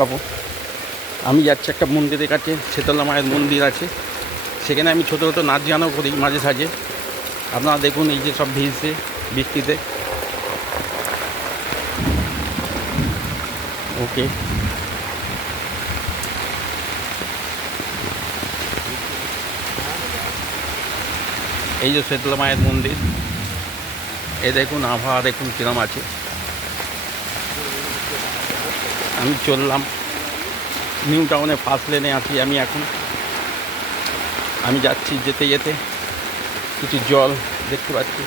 পাবো। আমি যাচ্ছি একটা মন্দিরের কাছে, শীতলা মায়ের মন্দির আছে, সেখানে আমি ছোটো ছোটো নাচ গানও করি মাঝে সাঝে। আপনারা দেখুন এই যে সব ভিজছে বৃষ্টিতে। ওকে, এই যে শীতলা মায়ের মন্দির, এই দেখুন আবহাওয়া দেখুন কিরম আছে। আমি চললাম নিউ টাউনে, ফার্স্ট লেনে আছি আমি এখন। আমি যাচ্ছি, যেতে যেতে কিছু জল দেখতে পাচ্ছি,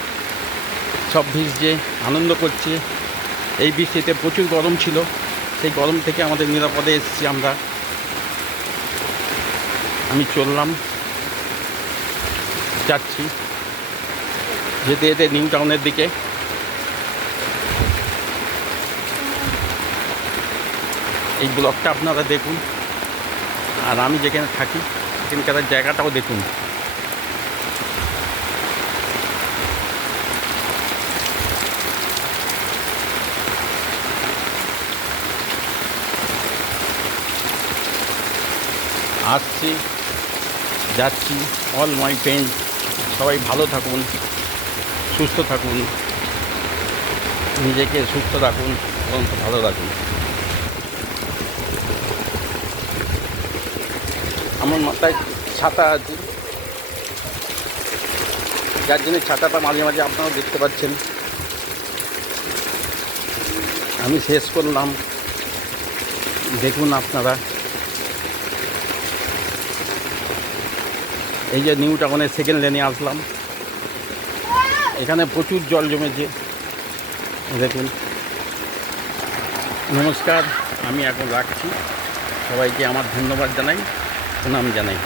সব ভিজছে, আনন্দ করছে। এই বৃষ্টিতে প্রচুর গরম ছিল, সেই গরম থেকে আমাদের নিরাপদে এসেছি আমরা। আমি চললাম, যাচ্ছি যেতে যেতে নিউ টাউনের দিকে। এই ব্লগটা আপনারা দেখুন, আর আমি যেখানে থাকি সেখানকার জায়গাটাও দেখুন। আসছি, যাচ্ছি, অল মাই ফ্রেন্ড সবাই ভালো থাকুন, সুস্থ থাকুন, নিজেকে সুস্থ রাখুন এবং ভালো রাখুন। আমার মাথায় ছাতা আছে, যার জন্য ছাতাটা মাঝে মাঝে আপনারাও দেখতে পাচ্ছেন। আমি শেষ করলাম, দেখুন আপনারা। এই যে নিউ টাউনের সেকেন্ড লেনে আসলাম, এখানে প্রচুর জল জমেছে দেখুন। নমস্কার, আমি এখন রাখছি। সবাইকে আমার ধন্যবাদ জানাই, প্রণাম জানাই।